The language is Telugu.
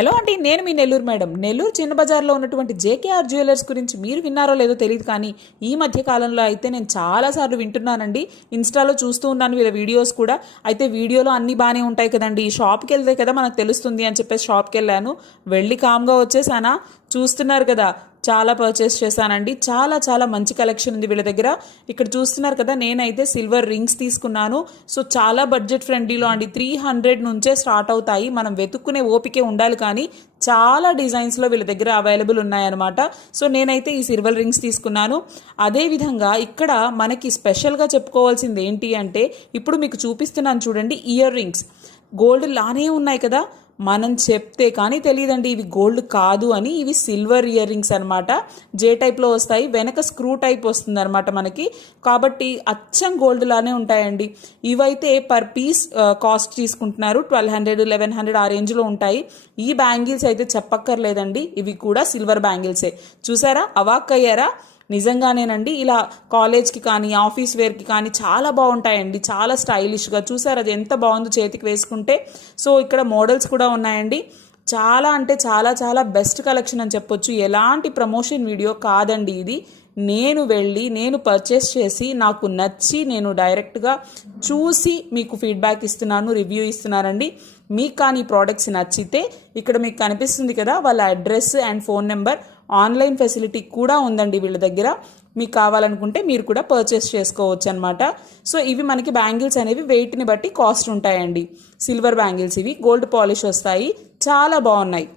హలో అండి నేను మీ నెల్లూరు మేడం. నెల్లూరు చిన్న బజార్లో ఉన్నటువంటి జేకేఆర్ జ్యువెలర్స్ గురించి మీరు విన్నారో లేదో తెలియదు కానీ ఈ మధ్య కాలంలో అయితే నేను చాలాసార్లు వింటున్నానండి. ఇన్స్టాలో చూస్తూ ఉన్నాను వీళ్ళ వీడియోస్ కూడా. అయితే వీడియోలో అన్నీ బాగానే ఉంటాయి కదండి. ఈ షాప్కి వెళ్తే కదా మనకు తెలుస్తుంది అని చెప్పేసి షాప్కి వెళ్ళాను. వెళ్ళి కామ్గా వచ్చేసానా? చూస్తున్నారు కదా. చాలా పర్చేస్ చేశానండి. చాలా చాలా మంచి కలెక్షన్ ఉంది వీళ్ళ దగ్గర. ఇక్కడ చూస్తున్నారు కదా నేనైతే సిల్వర్ రింగ్స్ తీసుకున్నాను. సో చాలా బడ్జెట్ ఫ్రెండ్లీలో అండి. త్రీ హండ్రెడ్ నుంచే స్టార్ట్ అవుతాయి. మనం వెతుక్కునే ఓపికే ఉండాలి కానీ చాలా డిజైన్స్లో వీళ్ళ దగ్గర అవైలబుల్ ఉన్నాయన్నమాట. సో నేనైతే ఈ సిల్వర్ రింగ్స్ తీసుకున్నాను. అదేవిధంగా ఇక్కడ మనకి స్పెషల్గా చెప్పుకోవాల్సింది ఏంటి అంటే ఇప్పుడు మీకు చూపిస్తున్నాను చూడండి ఇయర్ రింగ్స్ గోల్డ్ లానే ఉన్నాయి కదా. మనం చెప్తే కానీ తెలియదండి ఇవి గోల్డ్ కాదు అని ఇవి సిల్వర్ ఇయర్ రింగ్స్ అనమాట జే టైప్లో వస్తాయి వెనక స్క్రూ టైప్ వస్తుంది అనమాట మనకి. కాబట్టి అచ్చం గోల్డ్ లానే ఉంటాయండి. ఇవైతే పర్ పీస్ కాస్ట్ తీసుకుంటున్నారు ట్వెల్వ్ హండ్రెడ్ లెవెన్ హండ్రెడ్ ఆ రేంజ్లో ఉంటాయి. ఈ బ్యాంగిల్స్ అయితే చెప్పక్కర్లేదండి ఇవి కూడా సిల్వర్ బ్యాంగిల్సే చూసారా? అవాక్ అయ్యారా నిజంగానేనండి ఇలా కాలేజ్కి కానీ ఆఫీస్ వేర్కి కానీ చాలా బాగుంటాయండి. చాలా స్టైలిష్గా చూసారు అది ఎంత బాగుందో చేతికి వేసుకుంటే. సో ఇక్కడ మోడల్స్ కూడా ఉన్నాయండి. చాలా అంటే చాలా చాలా బెస్ట్ కలెక్షన్ అని చెప్పొచ్చు. ఎలాంటి ప్రమోషన్ వీడియో కాదండి ఇది. నేను వెళ్ళి నేను పర్చేస్ చేసి నాకు నచ్చి నేను డైరెక్ట్గా చూసి మీకు ఫీడ్బ్యాక్ ఇస్తున్నాను రివ్యూ ఇస్తున్నానండి. మీకు కానీ ప్రోడక్ట్స్ నచ్చితే ఇక్కడ మీకు కనిపిస్తుంది కదా వాళ్ళ address and phone number. Online facility కూడా ఉందండి వీళ్ళ దగ్గర. మీకు కావాలనుకుంటే మీరు కూడా పర్చేస్ చేసుకోవచ్చు అనమాట సో ఇవి మనకి బ్యాంగిల్స్ అనేవి వెయిట్ని బట్టి కాస్ట్ ఉంటాయండి. సిల్వర్ బ్యాంగిల్స్ ఇవి గోల్డ్ పాలిష్ వస్తాయి. చాలా బాగున్నాయి.